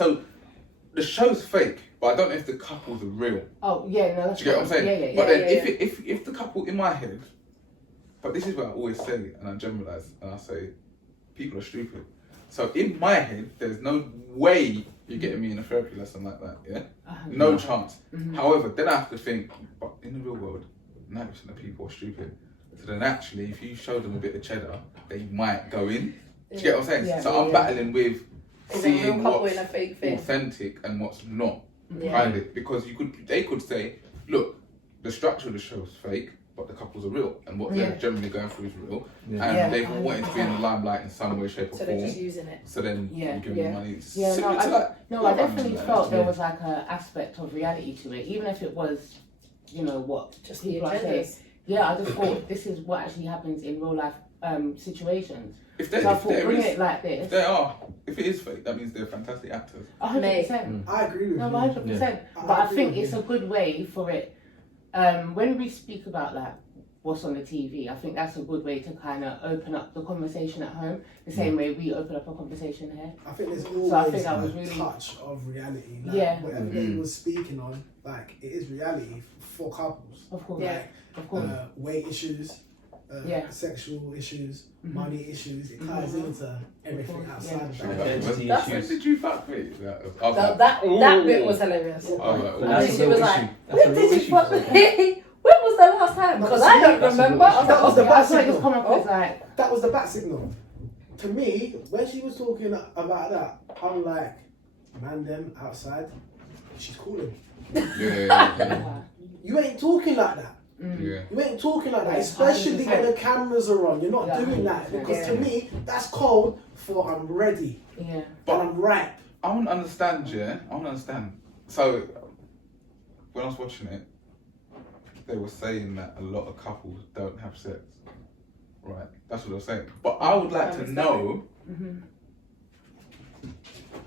So the show's fake, but I don't know if the couples are real. Oh yeah, no. Do you get what I'm saying? Yeah. But then if the couple in my head, but this is what I always say, and I generalize, and I say, people are stupid. So in my head, there's no way you're getting me in a therapy lesson like that. Yeah, no chance. However, then I have to think, but in the real world, 90% of people are stupid. So then actually, if you show them a bit of cheddar, they might go in. Do you get what I'm saying? Yeah, so I'm battling with seeing what's in a fake thing. authentic and what's not behind it, because they could say, look, the structure of the show is fake, but the couples are real, and what they're generally going through is real, and they've all wanted to be in the limelight in some way, shape, or form. So they're just using it. So then you give them money. I definitely felt there was like an aspect of reality to it, even if it was, you know, what just people are saying. Yeah, I just thought this is what actually happens in real life situations. If it like this. If it is fake, that means they're fantastic actors. 100%. I agree with you. 100%. But I think it's a good way for it. When we speak about like what's on the TV, I think that's a good way to kind of open up the conversation at home, the same way we open up a conversation here. I think there's always a touch of reality. Like, whatever they was speaking on, like it is reality for couples. Of course. Like, weight issues, sexual issues, money issues. It ties into everything outside of that. When did you fuck me? That bit was hilarious. She was like, when did you fuck me? When was the last time? Because I don't remember. That was the bat signal. That was the bat signal. To me, when she was talking about that, I'm like, man, them outside, she's calling. You ain't talking like that. You ain't talking like that, especially when the cameras are on. You're not doing that, because to me, that's code for I'm ready. Yeah. But I'm ripe. I want to understand, I want to understand. So, when I was watching it, they were saying that a lot of couples don't have sex. Right? That's what they were saying. But I would like to know,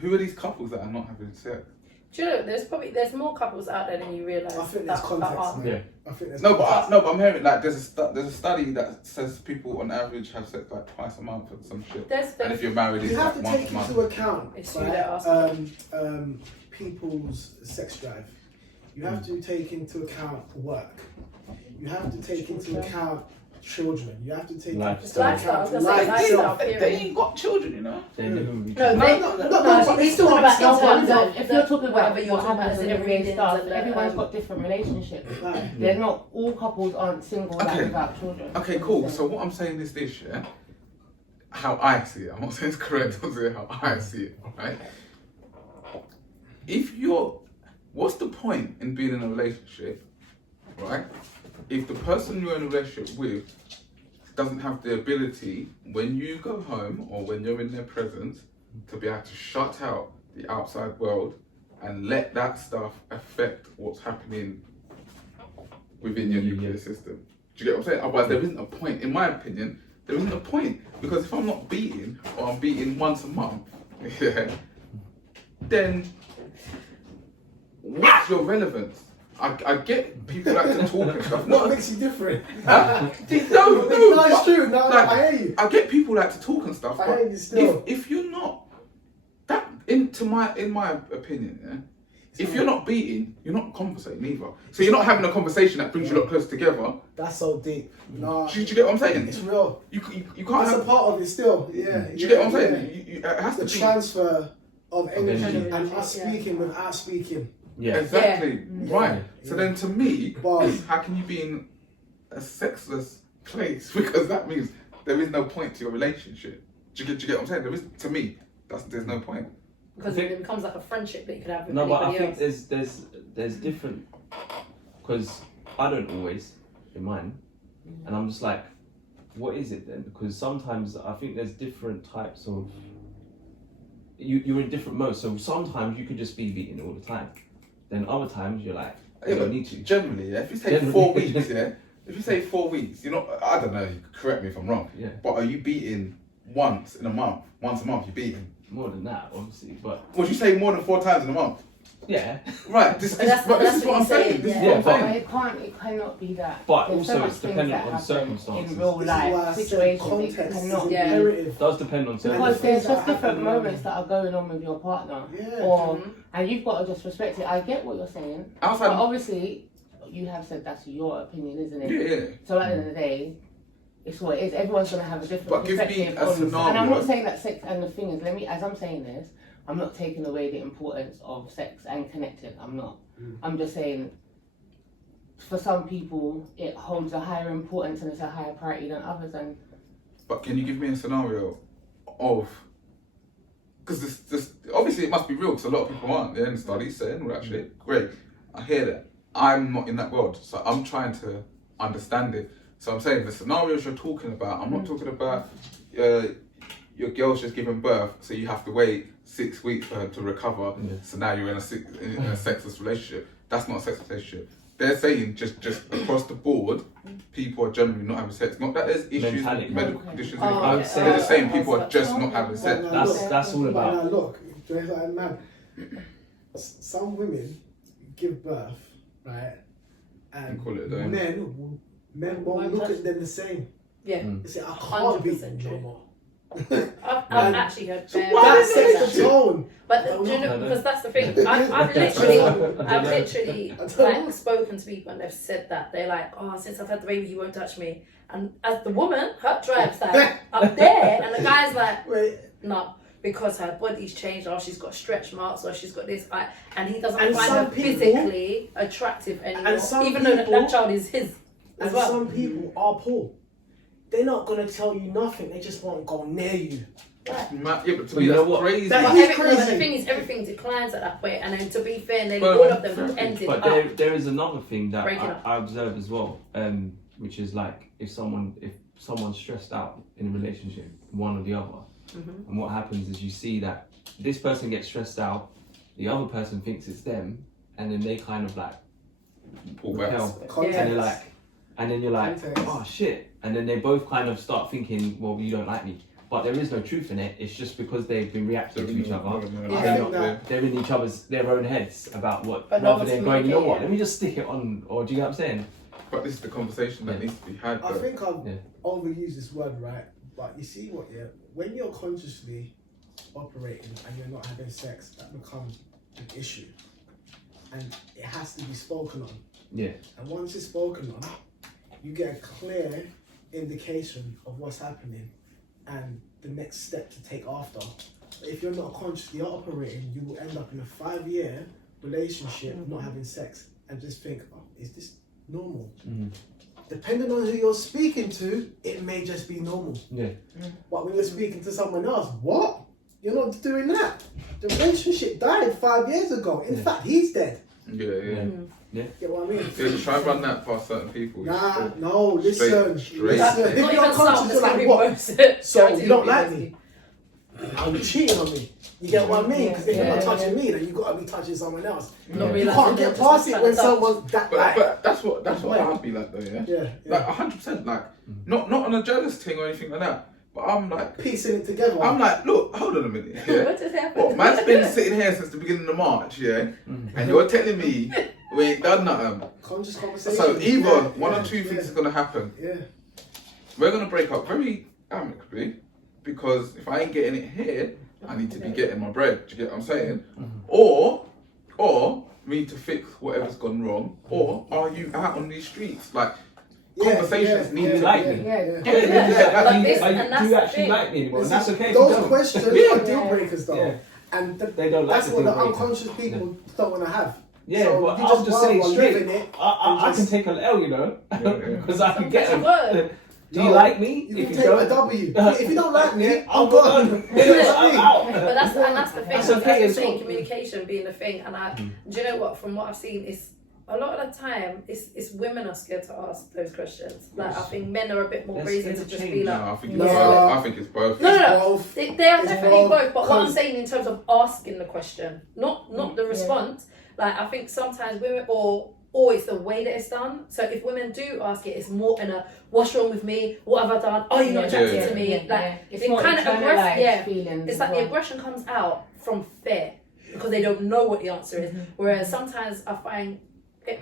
who are these couples that are not having sex? Do you know, there's more couples out there than you realise. I think there's context. I think there's but I'm hearing like there's a study that says people on average have sex like twice a month or some shit. And if you're married, you it's have like to take into account people's sex drive. You have to take into account work. You have to take into account children. You have to take into account lifestyle. They ain't got children, you know. No, he's talking about if you're talking about what happens in everyday stuff, everyone's got different relationships. They're not, all couples aren't single without children. Okay, cool. So what I'm saying is this, how I see it. I'm not saying it's correct, I'm saying how I see it, right? What's the point in being in a relationship, right? If the person you're in a relationship with doesn't have the ability, when you go home or when you're in their presence, to be able to shut out the outside world and let that stuff affect what's happening within your nuclear system. Do you get what I'm saying? Otherwise, there isn't a point, in my opinion, there isn't a point. Because if I'm not beating, or I'm beating once a month, then what's your relevance? I get people like to talk and stuff. What makes you different? No, it's true. No, I hear you. I get people like to talk and stuff. I hear you still. If you're not that, in my opinion, if you're not beating, you're not conversating either. So you're not having a conversation that brings you a lot closer together. That's so deep. No, do you get what I'm saying? It's real. You can't. It's a part of it still. Yeah. Do you get what I'm saying? It has to be transfer of energy and us speaking without speaking. Yeah, exactly. Right. So then, to me, how can you be in a sexless place? Because that means there is no point to your relationship. Do you get what I'm saying? To me, there's no point. Because it becomes like a friendship that you could have with anybody else. No, but I think there's different. Because I don't always in mine, and I'm just like, what is it then? Because sometimes I think there's different types of. You're in different modes. So sometimes you could just be beating all the time. Then other times you're like, you don't need to. Generally, if you say 4 weeks, if you say 4 weeks, I don't know, you correct me if I'm wrong, but are you beating once a month, you're beating? More than that, obviously, but... Would you say more than 4 times in a month? Yeah, Right, this is what I'm saying. This is Yeah, what but- I'm saying. It cannot be that. But There's also so much it's things dependent that on happen circumstances. in real This is why I life said situations. It context is cannot be. imperative. it does depend on Because circumstances. there's just that different happen, moments that are going on with your partner, Yeah. or and you've got to just respect it. I get what you're saying, but Outside, obviously you have said that's your opinion, isn't it? yeah. So at the end of the day, it's what it is. Everyone's gonna have a different But give me perspective a on. scenario. And I'm not saying that sex. And the thing is, as I'm saying this, I'm not taking away the importance of sex and connecting. I'm not. I'm just saying, for some people, it holds a higher importance and it's a higher priority than others. And But can you give me a scenario of? Because this obviously it must be real because a lot of people aren't. They're in studies saying all that shit. Great, I hear that. I'm not in that world, so I'm trying to understand it. So I'm saying the scenarios you're talking about. I'm not talking about your girl's just giving birth, so you have to wait 6 weeks for her to recover. So now you're in a sexless relationship. That's not a sexless relationship. They're saying just across the board, people are generally not having sex. Not that there's issues, Mentality. medical conditions. Oh, I would okay. say They're just saying people are just not having sex. But now That's all But about. now look, there's like, man, some women give birth, right, and Call it a day. men won't look at them the same. Yeah. They say, I can't be 100% no true. more. I've actually heard bare That women say sets that. the tone. But No, do you know, no. because that's the thing. I've literally like spoken to people and they've said that they're like, oh, since I've had the baby, he won't touch me. And as the woman, her drive's like up there, and the guy's like, Wait, no, because her body's changed, or she's got stretch marks, or she's got this, and he doesn't And find some her people- physically attractive anymore, And some even though people- that child is his as and well. some people are poor. They're not gonna tell you nothing. They just won't go near you. Yeah, but to But me you know that's what? crazy. That- But, He's but crazy. the thing is, everything declines at that point, and then to be fair, nearly But- all of them have ended But up. there is another thing that Breaking up. I observe as well, which is like if someone's stressed out in a relationship, one or the other, and what happens is you see that this person gets stressed out, the other person thinks it's them, and then they kind of like Pull back. repel, Context. and they're like, and then you're like, Context. oh shit, and then they both kind of start thinking, well, you don't like me, but there is no truth in it. It's just because they've been reacting to each other. I They're, think that they're in each other's their own heads about what, But no rather one's than going, you know what, communicating. let me just stick it on, or do you know what I'm saying? But this is the conversation that Yeah. needs to be had. I Though. think I've Yeah. overused this word, right? But you see what, yeah? When you're consciously operating and you're not having sex, that becomes an issue. And it has to be spoken on. Yeah. And once it's spoken on, you get a clear indication of what's happening and the next step to take after. But if you're not consciously operating, you will end up in a 5-year relationship not having sex and just think, oh, is this normal? Depending on who you're speaking to, it may just be normal. Yeah. But when you're speaking to someone else, what? You're not doing that. The relationship died 5 years ago. In fact, he's dead. Yeah. Get what I mean? Yeah, try and run that past certain people. Nah, no, listen. Straight. Listen. If Not you're even conscious, some, you're like, it's what? gonna be worse. So you don't like me? Are you cheating on me? You get what I mean? Because if you're not Yeah. touching me, then you got to be touching someone else. Not You realising can't they're get just past it trying when to touch. someone's that bad. But that's what Right. I'd be like though, yeah. Yeah, Like yeah. 100%, like not on a jealous thing or anything like that. But I'm like, Piecing it together. I'm like, look, hold on a minute. Yeah. What just happened? What, man's been sitting here since the beginning of March, yeah, and you're telling me we ain't done nothing. Conscious conversation. So either Yeah, one yeah, or two things yeah. is gonna happen. Yeah. We're gonna break up very amicably because if I ain't getting it here, I need to be getting my bread. Do you get what I'm saying? Or we need to fix whatever's gone wrong. Or are you out on these streets? Like conversations need to like be. me. Yeah. But this- Are you- and that's do you the actually thing. like me anymore? And that's okay. if you Those don't. questions Yeah. are deal breakers though. Yeah. And They don't like that's the what the deal breaker. unconscious people don't want to have. Yeah, So but you I'll just say rather straight. live in it I and can just- take an L, you know, because I can get That's a them. word. Do you No, like me? You If can you take don't, a W. If you don't like me, yeah, I'm I'm gone. gone. You know what I I'm mean? out. But that's the thing. That's That's okay the as thing. well. Communication being the thing, and do you know what? From what I've seen, is a lot of the time, it's women are scared to ask those questions. Like I think men are a bit more They're brazen scared to to just change. be No, like. I think No. it's both. I think it's both. No. Both. They are It's definitely both, both, but what I'm 'cause- saying in terms of asking the question, not the response. Like I think sometimes women or it's the way that it's done. So if women do ask it, it's more in a what's wrong with me? What have I done? Are you not attracted to me? Like it's it more kind of internalized aggressive. Yeah, feelings. it's as like well. the aggression comes out from fear. Because because they don't know what the answer is. Whereas sometimes I find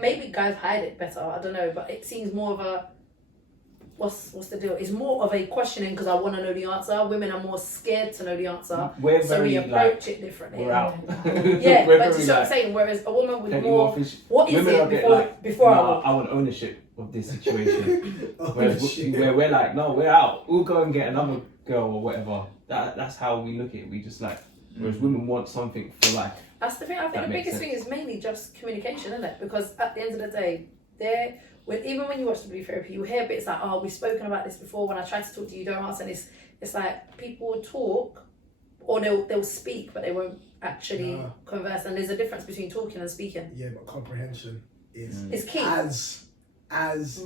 maybe guys hide it better. I don't know, but it seems more of a what's the deal? It's more of a questioning because I want to know the answer. Women are more scared to know the answer, We're so very we approach it differently. we're out. Yeah, We're but very, you know what I'm saying? Whereas a woman with petty more, wolfish. what is Women are a it bit before like, before I "Nah, will? I want ownership of this situation. Oh, Whereas shit. we're like, no, we're out. We'll go and get another girl or whatever. That's how we look at it. We just like. Whereas women want something for like. That's the thing. I think That the makes biggest thing is mainly just communication, isn't it? Because at the end of the day, even when you watch the Blue Therapy, you hear bits like, "Oh, we've spoken about this before. When I try to talk to you, you don't answer." And it's like people talk, or they'll speak, but they won't actually converse. And there's a difference between talking and speaking. Yeah, but comprehension is It's key. as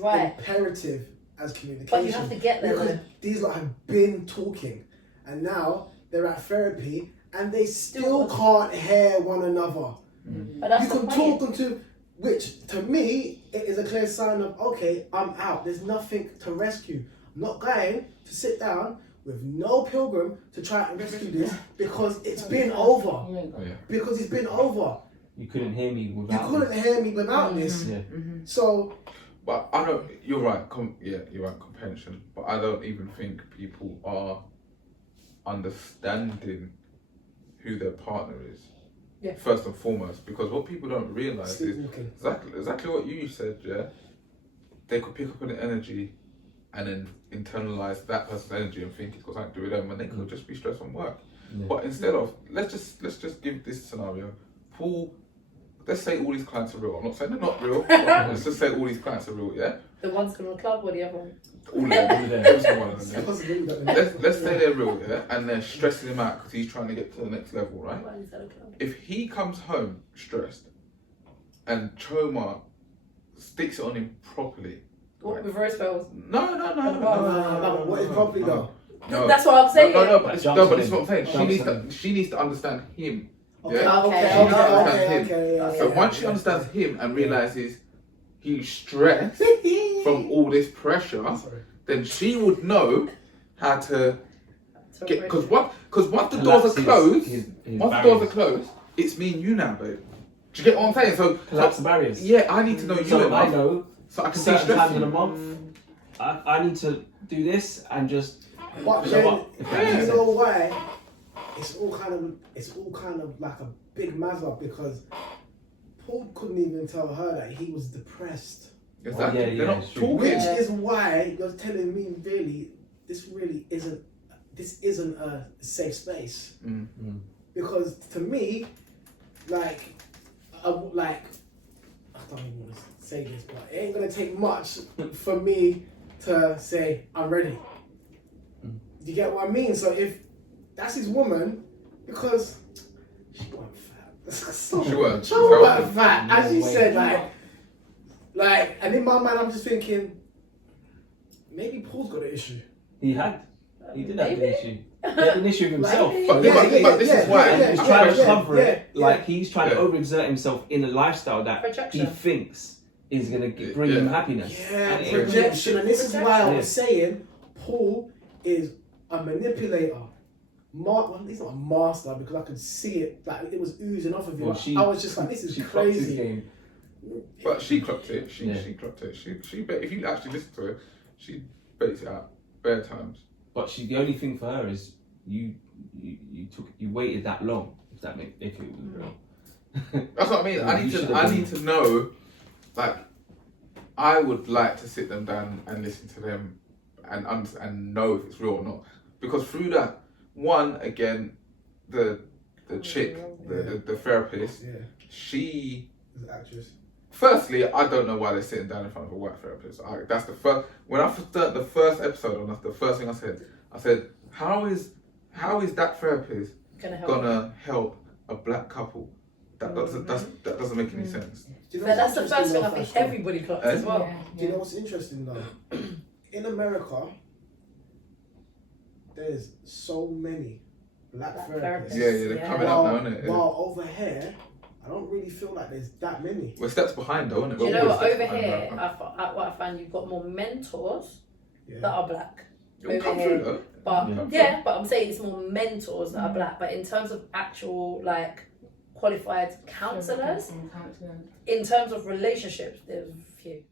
Right. imperative as communication. But you have to get there. Because Though. these lot have been talking, and now they're at therapy, and they still can't hear one another. But that's You the can point. talk into, which to me it is a clear sign of, okay, I'm out. There's nothing to rescue. I'm not going to sit down with no pilgrim to try and rescue this because it's been over. Because it's been over. You couldn't hear me You without. couldn't hear me without this. Yeah. So But I don't. You're right. You're right. Comprehension. But I don't even think people are understanding who their partner is. Yeah. First and foremost, because what people don't realize is sleepwalking. exactly what you said. Yeah. They could pick up an energy, and then internalize that person's energy and think it's got something to do with them, and they could just be stressed from work. Yeah. But instead of let's just give this scenario. Paul, let's say all these clients are real. I'm not saying they're not real. But let's just say all these clients are real. Yeah. The one's going to the club or the other one? All of them. Every single one of them. Yeah? Possibly that- Let's say they're real, yeah, and they're stressing him out because he's trying to get to the next level, right? One is at the club. If he comes home stressed and Choma sticks it on him properly, What, with rose bells? no, What is properly though? no. That's what I'm saying. No, That but jumps it's on what I'm saying. Jumps She needs to understand him. Okay, Yeah. okay. So once she understands him and realizes he's stressed from all this pressure, Sorry. then she would know how to get because once the doors Collapse are closed, his once the doors barriers. are closed, it's me and you now, babe. Do you get what I'm saying? So Collapse the barriers. yeah, I need to know you So I enough know so I can see certain stress. times in a month, I need to do this and just. But So then, what? If that makes you sense. know why? It's all kind of like a big mazza because Paul couldn't even tell her that he was depressed. Exactly. Oh, yeah, They're not it's true. talking. Which is why you're telling me this really isn't a safe space. Because to me, like I don't even want to say this, but it ain't gonna take much for me to say I'm ready. You get what I mean? So if that's his woman, because she weren't fat. She weren't. She weren't fat. As you No way. said, like, and in my mind, I'm just thinking, maybe Paul's got an issue. He did have Maybe. the issue. He had an issue with himself. Maybe. But this is why He's trying to cover it, yeah. like he's trying to Yeah. overexert himself in a lifestyle that Projection. he thinks is gonna bring him happiness. Yeah, And it- projection, and this is why I Yeah. was saying Paul is a manipulator. Well, he's not a master because I could see it, like it was oozing off of you. Well, I was just like, this is she clocked his crazy. game. But she clocked it. She Yeah. clocked it. She bet if you actually listen to her, she baked it out bare times. But the only thing for her is you waited that long. If it was real. That's what I mean. Yeah, you should've I been- need to know, like, I would like to sit them down and listen to them and know if it's real or not. Because through that, one, again, the chick, the therapist, Yeah, she, as an actress. firstly, I don't know why they're sitting down in front of a white therapist. That's the first, when I started the first episode, and that's the first thing I said, how is that therapist gonna help a black couple? That doesn't make any sense. Do you know But what's that's the interesting first thing I though, think Fashio? everybody clocks as well. Do you know what's interesting though? In America, there's so many black Black therapists. therapists. Yeah, they're Yeah. coming up now, isn't it? While over here, I don't really feel like there's that many. We're steps behind, though, isn't it? Do you We're know always what? steps Over behind, here, right? what I find you've got more mentors Yeah. that are black. It will over come here. through, though. But Yeah. but I'm saying it's more mentors that are black. But in terms of actual like qualified counsellors. Counsellors. In terms of relationships, there's few.